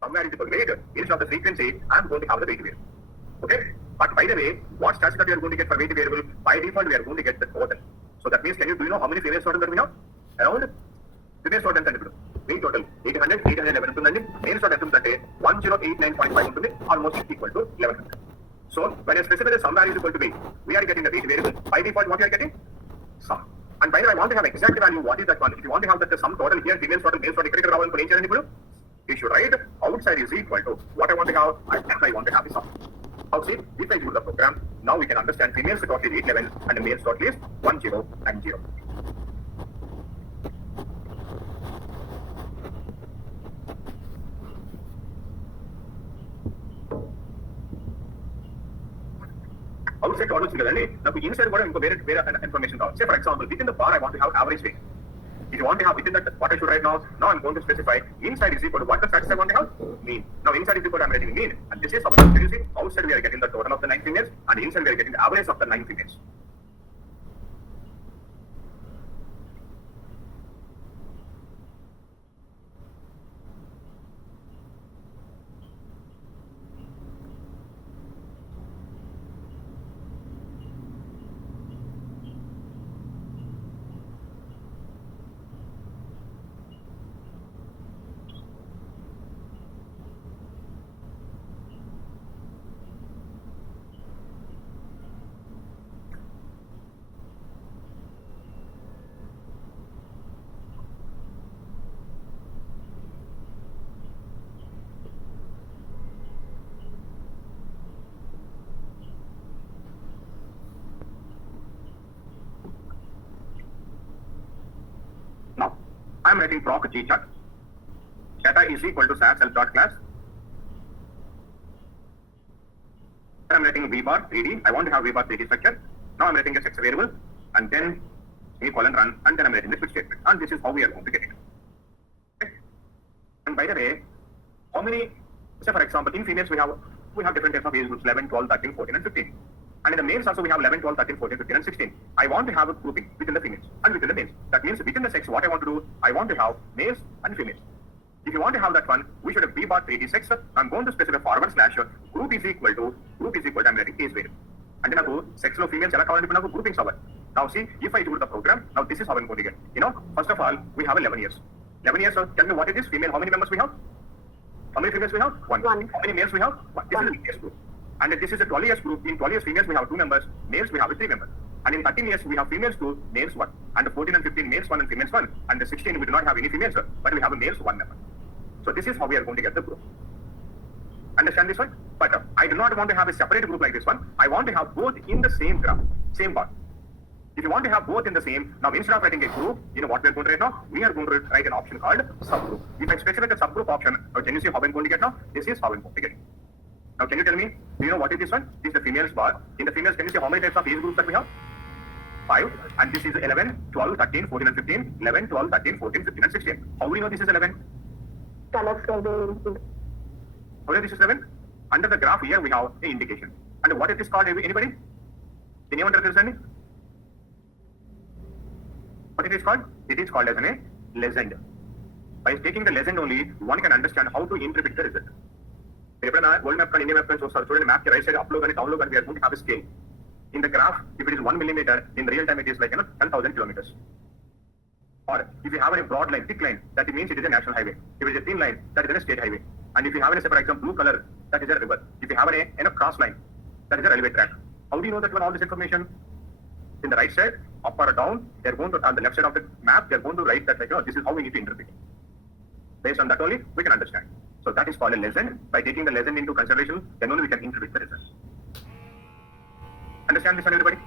somewhere is equal to weight. Instead of the frequency, I'm going to have the weight variable. Okay? But by the way, what stats that we are going to get for weight variable? By default, we are going to get the total. So that means, do you know how many females total that we have? Around females total and weight total 800, 811 ఉంటుందండి. Males total ఉంటుందంటే 1089.5 ఉంటుంది, almost equal to 1100. So when I specify the sum value is equal to weight, we are getting the weight variable. By default, what we are getting? Sum. And by the way, I want to have exact value. What is that one? If you want to have that the sum total here, females total, males total, ఇక్కడ రావాలని ఏం చేయాలి ఇప్పుడు? You should write outside is equal to what I want to have and I want to have the sum. Now see, if I do the program, now we can understand females total is 811 and the males total is 10 and 0. Outside total is killed. Now inside what I'm going to information. Say for example, within the bar I want to have average weight. If you want to have within that, what I should write now? Now I'm going to specify inside is equal to what the facts I want to have? Mean. Now inside is equal to I'm writing mean. And this is our you see, outside we are getting the total of the 9 females and inside we are getting the average of the 9 females. Now, I am writing proc G chart. Data is equal to sat self dot class. I am writing V bar 3D. I want to have V bar 3D structure. Now I am writing a sex variable and then semicolon run and then I am writing the switch statement. And this is how we are going to get it. Okay. And by the way, how many, say for example, in females we have different types of age groups 11, 12, 13, 14 and 15. And in the males also we have 11, 12, 13, 14, 15 and 16. I want to have a grouping within the females and within the males. That means within the sex what I want to do, I want to have males and females. If you want to have that one, we should have B bar 3D sex. I'm going to specify forward slash group is equal to I'm writing age variable. And then sex లో females ఎలా కావాలంటే నాకు groupings అవ్వాలి. Now see, if I do the program, now this is how I'm going to get. First of all, we have 11 years. 11 years, tell me what it is, female, how many members we have? How many females we have? One. How many males we have? One. This is the years group. And this is a 12 years group. In 12 years females we have 2 members, males we have 3 members. And in 13 years we have females 2, males 1. And the 14 and 15 males 1 and females 1. And the 16 we do not have any females, but we have a males 1 member. So this is how we are going to get the group. Understand this one? But I do not want to have a separate group like this one. I want to have both in the same graph, same bar. If you want to have both in the same, now instead of writing a group, what we are going to write now? We are going to write an option called subgroup. If I specify the subgroup option, now can you see how I'm going to get now? This is how I'm going to get it. Now can you tell me, do you know what is this one? This is the females bar. In the females, can you see how many types of age groups that we have? 5. And this is 11, 12, 13, 14 and 15, 11, 12, 13, 14, 15 and 16. How do you know this is 11? How do you know this is 11? Under the graph here we have an indication. And what is this called? Anybody? Anyone understand? What it is called? It is called as a legend. By taking the legend only, one can understand how to interpret the result. World map and India map and so map right side upload and download and we are going to have a scale. In the graph, if it is 1 millimeter, in real time it is like 10,000 kilometers. Or if you have a broad line, thick line, that means it is a national highway. If it is a thin line, that is a state highway. And if you have, for example, blue color, that is a river. If you have a cross line, that is a railway track. How do you know that one all this information? In the right side, up or down, they are going to, on the left side of the map, they are going to write that like, this is how we need to interpret it. Based on that only, we can understand. So that is called a legend. By taking the legend into consideration, then only we can interpret the result. Understand this one, everybody?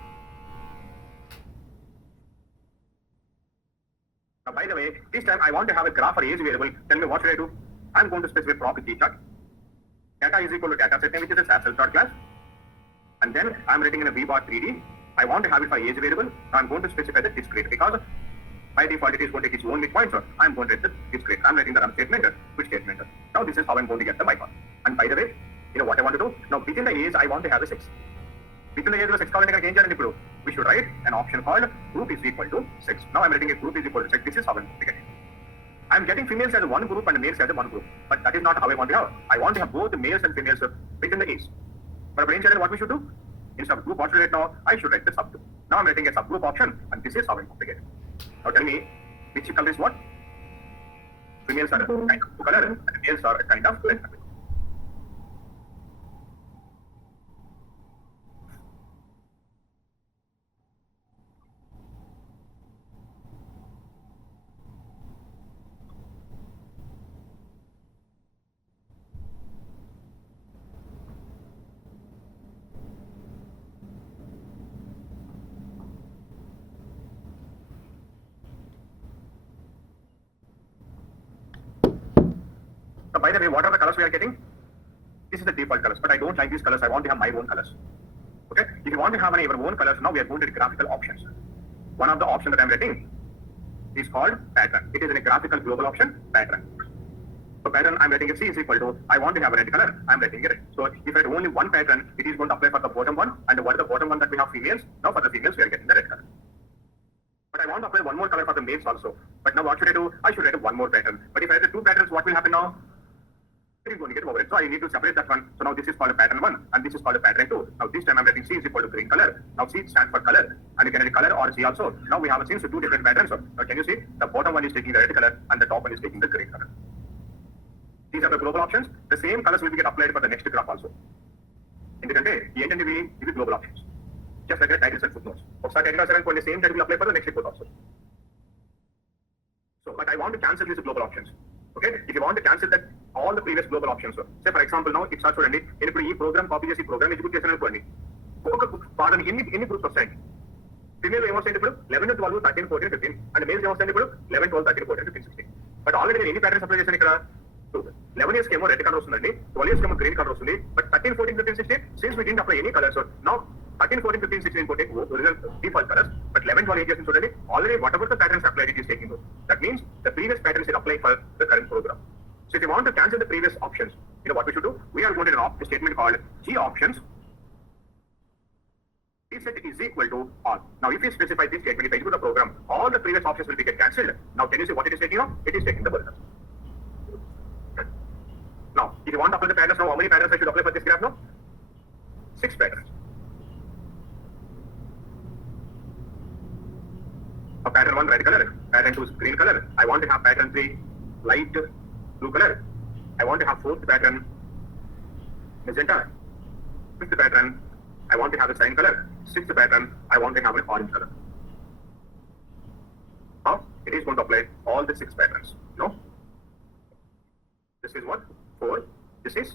Now, by the way, this time I want to have a graph or age variable. Tell me what should I do? I'm going to specify property chart. Data is equal to data set name, which is a self dot class. And then I'm writing in a V bar 3D. I want to have it for age variable. Now I'm going to specify the discrete because by default it is going to take its own midpoint. So I'm going to write the discrete. I'm writing the run statement, which statement. Now this is how I'm going to get the micron. And by the way, what I want to do? Now within the age I want to have a 6. Within the age of 6 we should write an option called group is equal to 6. Now I'm writing a group is equal to 6. This is how I'm going to get it. I'm getting females as one group and males as one group. But that is not how I want to have. I want to have both males and females within the A's. For brain channel, what we should do? Instead of group, what should I write now? I should write the subgroup. Now I'm writing a subgroup option, and this is how I'm configured. Now tell me, which color is what? Females are a kind of blue color, and males are a kind of red color. So by the way, what are the colors we are getting? This is the default colors, but I don't like these colors. I want to have my own colors. Okay? If you want to have your own colors, now we are going to the graphical options. One of the options that I'm writing is called pattern. It is in a graphical global option, pattern. So pattern, I'm writing C is equal to, I want to have a red color, I'm writing it. So if I have only one pattern, it is going to apply for the bottom one. And what is the bottom one that we have females? Now for the females, we are getting the red color. But I want to apply one more color for the males also. But now what should I do? I should write one more pattern. But if I write the two patterns, what will happen now? It is going to get over it. So I need to separate that one. So now this is called a pattern 1 and this is called a pattern 2. Now this time I'm writing C is equal to green color. Now C stands for color and you can write color or C also. Now we have a since two different patterns. So now can you see the bottom one is taking the red color and the top one is taking the green color. These are the global options. The same colors will be get applied for the next graph also. ఎందుకంటే ఏంటంటే ఇవి global options. Just like the titles and footnotes. ఒకసారి title రాసారనుకోండి same title will apply for the next report also. So but I want to cancel these global options. Okay, if you want to cancel that all the previous global options, say for example now if start చూడండి నేను ఇప్పుడు ఈ programme copy చేసి programme execute చేశాను అనుకోండి ఒక పాడని ఎన్ని గ్రూప్స్ వస్తాయి ఫిమేల్ ఏమొస్తాయి ఇప్పుడు 11 12 13 14 15 అండ్ మేల్స్ ఏమొస్తాయి ఇప్పుడు 11 12 13 14 15 16 బట్ ఆల్రెడీ నేను ఎన్ని ప్యాటర్న్స్ అప్లై చేశాను ఇక్కడ 11 years ఏమో రెడ్ కలర్ వస్తుందండి 12 years ఏమో గ్రీన్ కలర్ వస్తుంది but 13 14 15 16 since we didn't apply any colors so now 13 14 15 16 14 original default colors but 11 12 years చూడండి already whatever the patterns applied it is taking those. That means the previous patterns is applied for the current program. So if you want to cancel the previous options, you know what we should do? We are going to adopt a statement called G options is set is equal to all. Now if you specify this statement, if I execute the program, all the previous options will be get cancelled. Now can you see what it is taking now? It is taking the original. Now if you want to apply the patterns now, how many patterns I should apply for this graph now? 6 patterns. Pattern 1 red color, pattern 2 green color. I want to have pattern 3 light blue color. I want to have 4th pattern magenta. 5th pattern I want to have a cyan color. 6th pattern I want to have an orange color. Now it is going to apply all the 6 patterns. No? This is what? 4, this is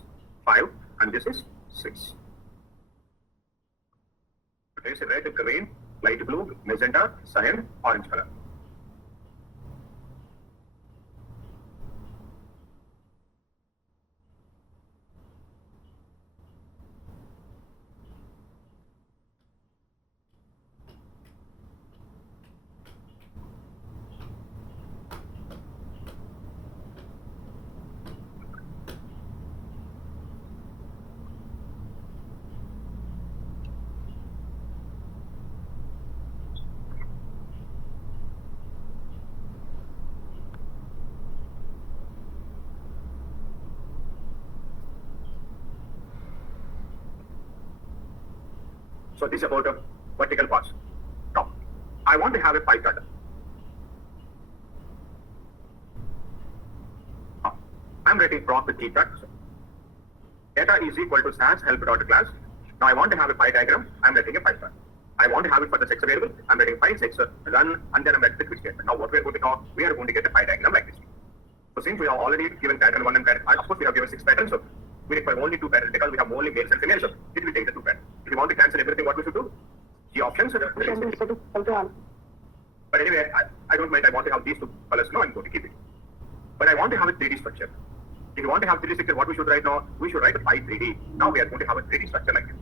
5 and this is 6. Okay, so red, green, light blue, magenta, cyan, orange color. So this is about vertical parts. Now, I want to have a pie chart. Now, I'm writing proc with key chart. Data is equal to sans help.class. Now I want to have a pie diagram. I'm writing a pie chart. I want to have it for the sex variable. I'm writing pie sex run and then I'm writing the quick statement. Now what we are going to talk, we are going to get a pie diagram like this. So since we have already given pattern 1 and pattern, of course we have given 6 patterns. So we require only 2 patterns because we have only males and females. So it will take the 2 patterns. If you want to cancel everything, what we should do? The options. But anyway, I don't mind. I want to have these 2 colors now. I'm going to keep it. But I want to have a 3D structure. If you want to have 3D structure, what we should write now? We should write a pi 3D. Now we are going to have a 3D structure like this.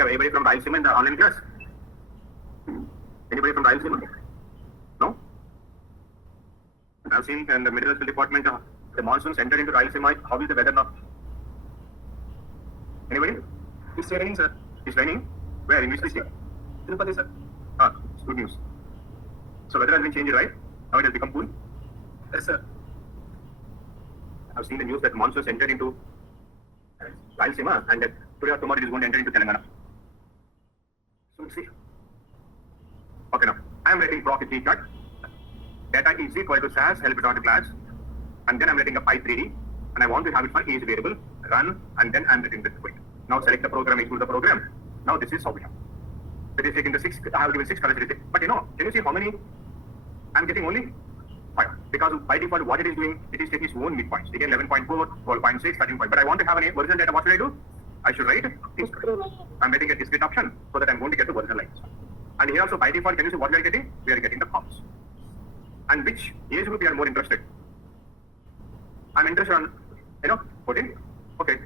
have anybody from Rayalaseema in the online class? Anybody from Rayalaseema? No? I've seen in the meteorological department, the monsoons entered into Rayalaseema. How is the weather now? Anybody? It's raining, sir. It's raining? Where? In which district? Tirupati, sir. Ah, it's good news. So weather has been changed, right? Now it has become cool. Yes, sir. I've seen the news that monsoons entered into Rayalaseema and that today or tomorrow it is going to enter into Telangana. So let's see. Okay, now I am writing profit G chart. Data is equal to SAS, help it on to class, and then I'm writing a pi 3D, and I want to have it for each variable, run, and then I'm writing the quit. Now select the program, equal the program. Now this is how we have. It is taking the 6, I have given 6 colors, but can you see how many? I'm getting only 5, because by default what it is doing, it is taking its own midpoints. Again 11.4, 12.6, 13. But I want to have an original data. What should I do? I should write discrete. I'm writing a discrete option so that I'm going to get the original lines. And here also by default, can you see what we are getting? We are getting the comps. And which age group we are more interested? I'm interested on 14. Okay.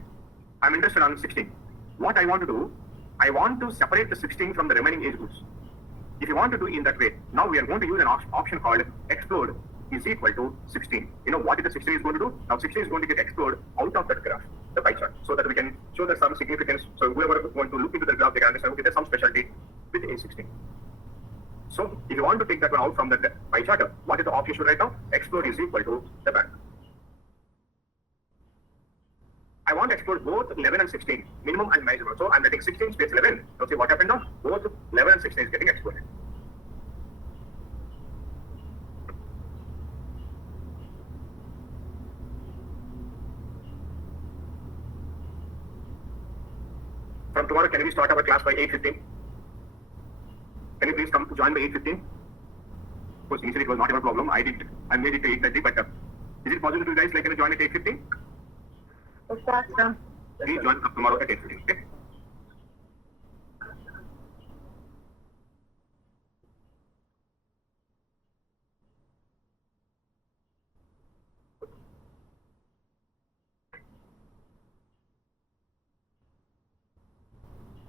I'm interested on 16. What I want to do, I want to separate the 16 from the remaining age groups. If you want to do in that way, now we are going to use an option called explode is equal to 16. You know what is the 16 is going to do? Now 16 is going to get explored out of that graph, the pie chart, so that we can show that some significance. So whoever is going to look into the graph, they can understand, okay, there's some specialty with A16. So if you want to take that one out from the pie chart, what is the option should write now? Explode is equal to the back. I want to explore both 11 and 16, minimum and maximum. So I'm writing 16 space 11. Now see what happened now? Both 11 and 16 is getting exploded. From tomorrow, can we start our class by 8:15? Can you please come to join by 8:15? Of course, initially it was not your problem. I made it to 8:30, but is it possible to you guys like can you join at 8:15? Yes, sir. Please join up tomorrow at 8:15. Okay.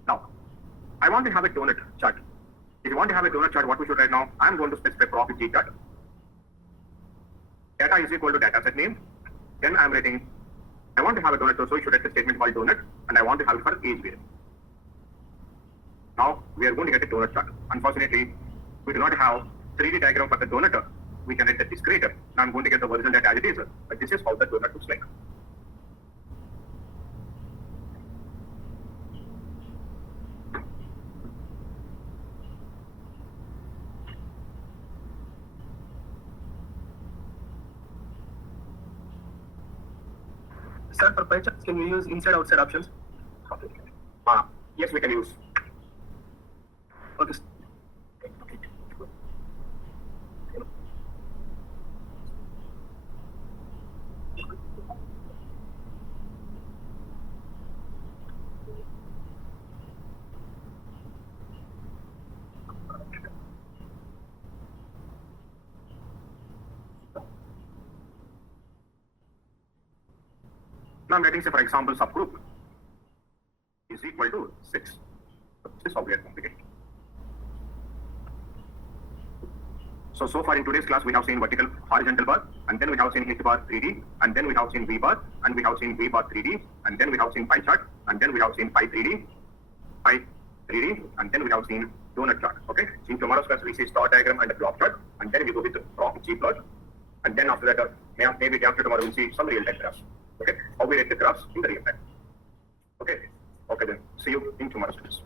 Now, I want to have a donut chart. If you want to have a donut chart, what we should write now? I'm going to specify profit G chart. Data is equal to data set name. Then I'm writing, I want to have a donut, so you should write a statement called donut, and I want to have it for age variable. Now, we are going to get a donut chart. Unfortunately, we do not have 3D diagram for the donut. We can write the discrete. Now I'm going to get the original data as it is, but this is how the donut looks like. Sir, for pie charts, can we use inside outside options? Yes, we can use. Okay. Now I'm writing, say, for example, subgroup is equal to 6. This is how we are complicated. So far in today's class, we have seen vertical, horizontal bar, and then we have seen H bar 3D, and then we have seen V bar, and we have seen V bar 3D, and then we have seen pie chart, and then we have seen pi 3D, and then we have seen donut chart. Okay. In tomorrow's class, we see star diagram and a block chart, and then we go with the profit G plot, and then after that, maybe after tomorrow, we'll see some real-time graphs. Okay, how we write the graphs in the real time. Okay, then. See you in tomorrow's class.